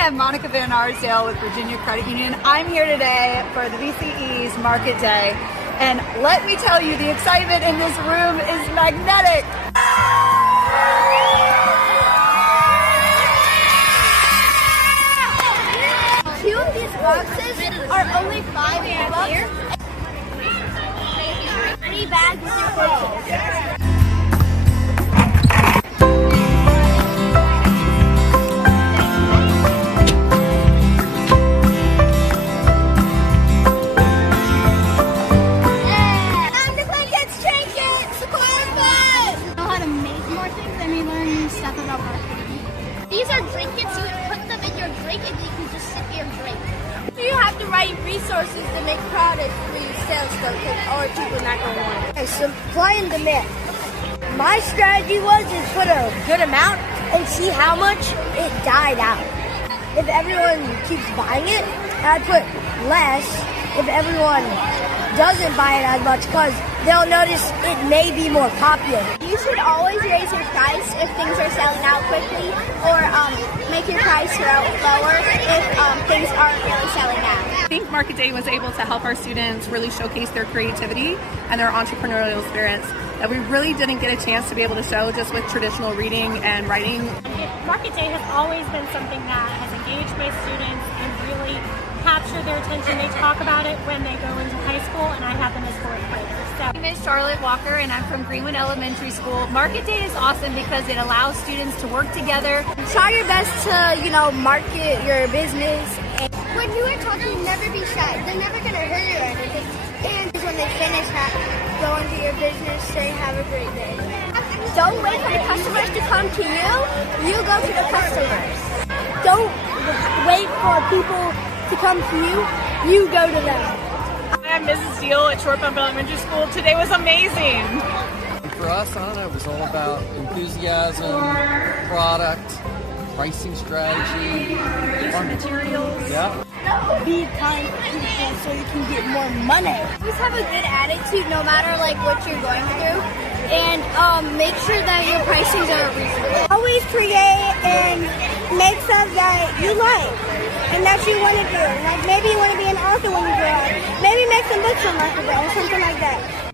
am Monica Van Arsdale with Virginia Credit Union. I'm here today for the Vcee Market Day, and let me tell you, the excitement in this room is magnetic. Two of these boxes are only $5. 3 bags with your purchase. These are drink kits. You can put them in your drink and you can just sip your drink. You have the right resources to make products for you sell stuff or people not going to want it. Okay, supply and demand. My strategy was to put a good amount and see how much it died out. If everyone keeps buying it, I'd put less if everyone doesn't buy it as much because they'll notice it may be more popular. You should always raise your price if things are selling out quickly, or make your price lower if things aren't really selling out. I think Market Day was able to help our students really showcase their creativity and their entrepreneurial spirits that we really didn't get a chance to be able to show just with traditional reading and writing. Market Day has always been something that has engaged my students and really captured their attention. They talk about it when they go into high school, and I have them as fourth graders. My name is Charlotte Walker, and I'm from Greenwood Elementary School. Market Day is awesome because it allows students to work together. Try your best to, market your business. When you are talking, never be shy. They're never going to hurt you or anything. And when they finish going to your business, say have a great day. Don't wait for the customers to come to you. You go to the customers. Don't wait for people to come to you. You go to them. I'm Mrs. Deal at Short Bump Elementary School. Today was amazing. For us, I don't know, it was all about enthusiasm, product, pricing strategy, Materials. Yeah. Be kind to people so you can get more money. Always have a good attitude no matter what you're going through. And make sure that your pricings are reasonable. Always create and make stuff that you like and that you want to do. Like maybe you want to be an author when you grow up. Maybe make some books on Market Day or something like that.